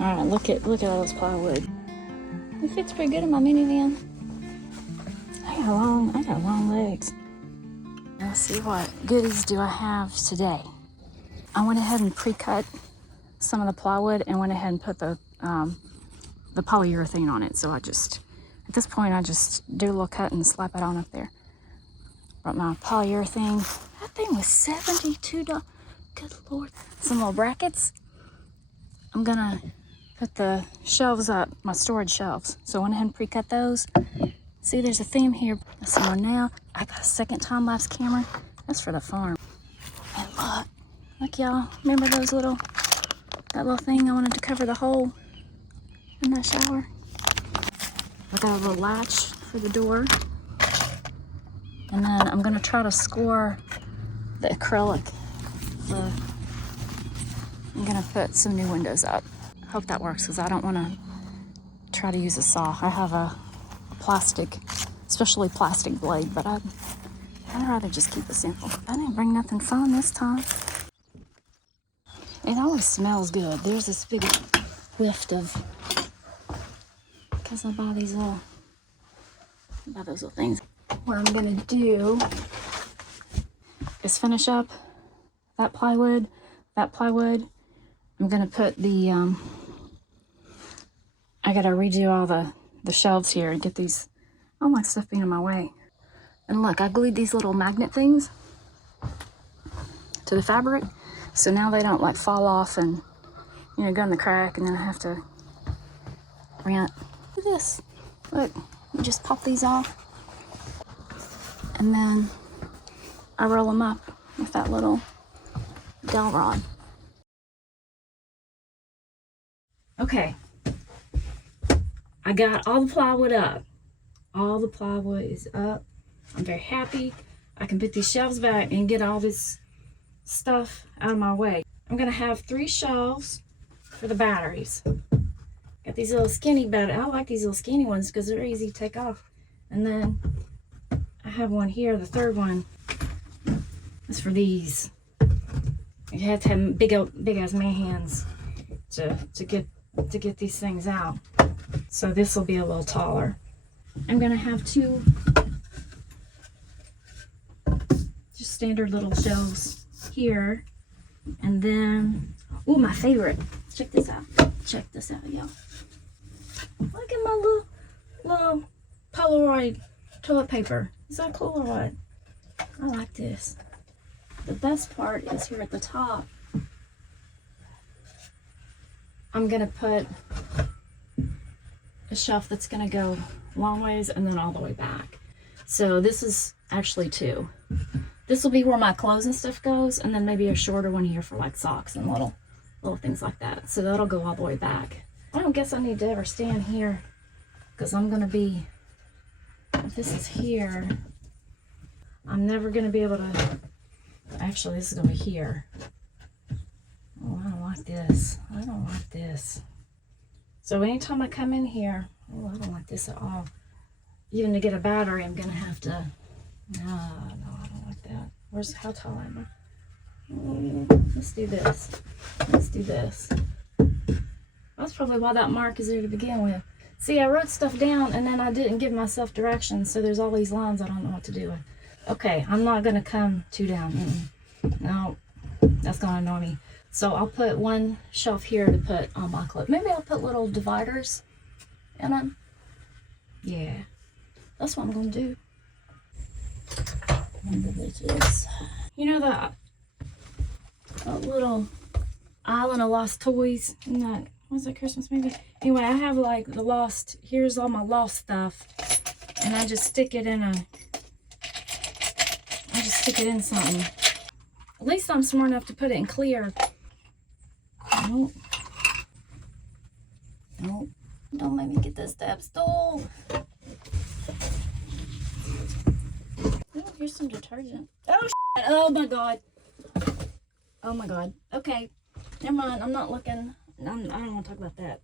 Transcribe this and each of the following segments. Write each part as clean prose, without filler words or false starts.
All right, look at all this plywood. It fits pretty good in my minivan. I got long legs. Let's see what goodies do I have today. I went ahead and pre-cut some of the plywood and went ahead and put the polyurethane on it. So at this point, I just do a little cut and slap it on up there. Brought my polyurethane. That thing was $72. Good Lord. Some little brackets. I'm gonna put the shelves up, my storage shelves. So I went ahead and pre-cut those. See, there's a theme here. Some more now. I got a second time-lapse camera. That's for the farm. And look y'all, remember that little thing I wanted to cover the hole in that shower? I got a little latch for the door. And then I'm gonna try to score the acrylic. I'm gonna put some new windows up. I hope that works because I don't wanna try to use a saw. I have a plastic, especially plastic blade, but I'd rather just keep it simple. I didn't bring nothing fun this time. It always smells good. There's this big whiff of, because I buy those little things. What I'm gonna do is finish up that plywood. I'm gonna put the, I gotta redo all the shelves here and get all my stuff being in my way. And look, I glued these little magnet things to the fabric. So now they don't like fall off and, go in the crack and then I have to rent. Look at this. Look, you just pop these off. And then I roll them up with that little dowel rod. Okay. I got all the plywood up. All the plywood is up. I'm very happy. I can put these shelves back and get all this stuff out of my way. I'm gonna have 3 shelves for the batteries. Got these little skinny batteries. I like these little skinny ones because they're easy to take off. And then I have one here, the third one is for these. You have to have big ass man hands to get these things out. So this will be a little taller. I'm gonna have 2 just standard little shelves here, and then my favorite. Check this out. Check this out, y'all. Look at my little Polaroid toilet paper. Is that cool or what? I like this. The best part is here at the top. I'm gonna put a shelf that's gonna go long ways and then all the way back. So this is actually 2. This will be where my clothes and stuff goes, and then maybe a shorter one here for like socks and little things like that. So that'll go all the way back. I don't guess I need to ever stand here because I'm gonna be, if this is here, I'm never gonna be able to, actually this is gonna be here. Oh, I don't like this. I don't like this. So anytime I come in here, I don't like this at all. Even to get a battery, I'm gonna have to, no, I don't like that. How tall am I? Let's do this. Let's do this. That's probably why that mark is there to begin with. See, I wrote stuff down and then I didn't give myself directions, so there's all these lines I don't know what to do with. Okay, I'm not gonna come 2 down. No, that's gonna annoy me. So I'll put 1 shelf here to put on my clothes. Maybe I'll put little dividers in them. Yeah, that's what I'm gonna do. You know that little Island of Lost Toys? Isn't that, was that Christmas movie? Anyway, I have like here's all my lost stuff. And I just stick it in something. At least I'm smart enough to put it in clear. Nope. Nope. Don't make me get this step stool. Oh, here's some detergent. Oh, shit. Oh my god. Oh my god. Okay. Never mind. I'm not looking. I don't want to talk about that.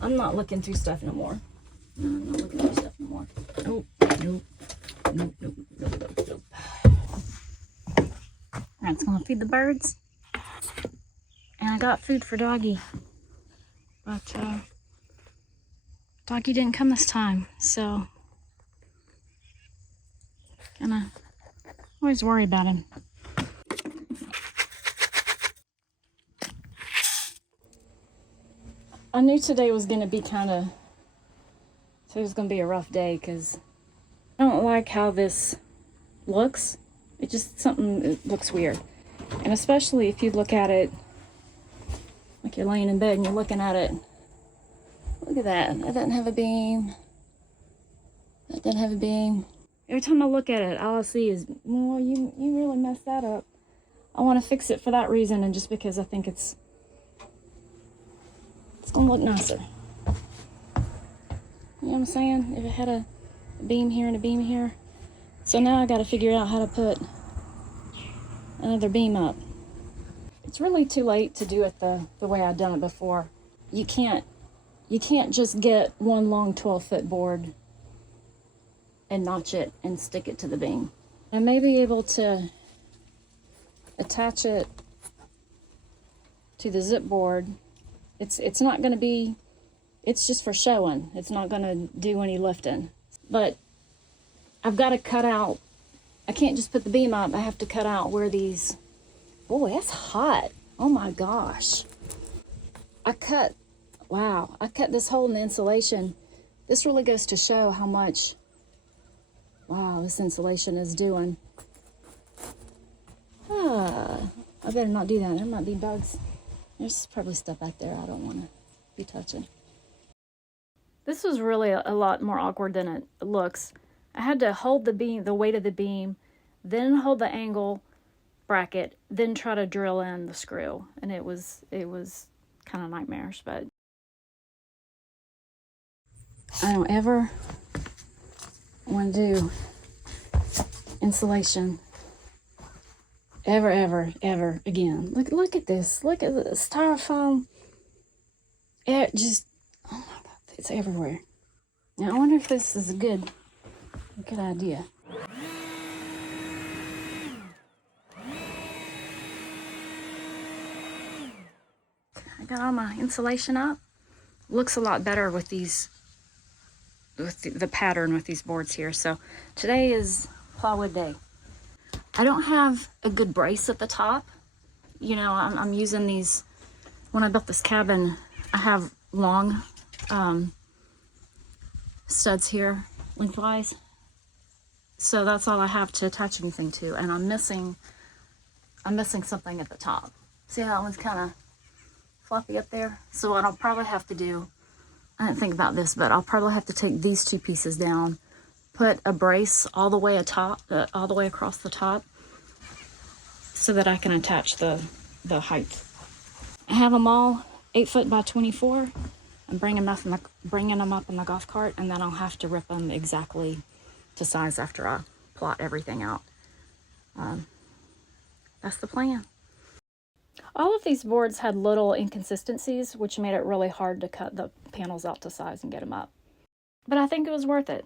I'm not looking through stuff no more. No, I'm not looking through stuff no more. Nope. Nope. Nope. Nope. Nope. Nope. Alright, it's gonna feed the birds. And I got food for Doggy. But doggy didn't come this time, so gonna always worry about him. I knew today was gonna be today was gonna be a rough day because I don't like how this looks. It looks weird. And especially if you look at it like you're laying in bed and you're looking at it. Look at that. That doesn't have a beam. That doesn't have a beam. Every time I look at it, all I see is, well, you really messed that up. I want to fix it for that reason and just because I think it's gonna look nicer. You know what I'm saying? If it had a beam here and a beam here. So now I gotta figure out how to put another beam up. It's really too late to do it the way I've done it before. You can't just get one long 12-foot board and notch it and stick it to the beam. I may be able to attach it to the zip board. It's not gonna be, it's just for showing. It's not gonna do any lifting. But I've got to cut out, I can't just put the beam up, I have to cut out where these, boy, that's hot. Oh my gosh. I cut this hole in the insulation. This really goes to show how much, wow, this insulation is doing. I better not do that. There might be bugs. There's probably stuff back there I don't want to be touching. This was really a lot more awkward than it looks. I had to hold the beam, the weight of the beam, then hold the angle bracket, then try to drill in the screw. And it was kind of nightmarish, but I don't ever want to do insulation ever again. Look at this. Look at the styrofoam. It just, oh my God, it's everywhere. Now I wonder if this is a good idea. I got all my insulation up. Looks a lot better with these, with the pattern with these boards here. So today is plywood day. I don't have a good brace at the top. You know, I'm using these, when I built this cabin, I have long studs here lengthwise. So that's all I have to attach anything to, and I'm missing something at the top. See how that one's kind of floppy up there? So what I'll probably have to do, I didn't think about this, but I'll probably have to take these two pieces down, put a brace all the way across the top, so that I can attach the height. I have them all 8 foot by 24. I'm bringing them up in the golf cart, and then I'll have to rip them exactly to size after I plot everything out. That's the plan. All of these boards had little inconsistencies, which made it really hard to cut the panels out to size and get them up. But I think it was worth it.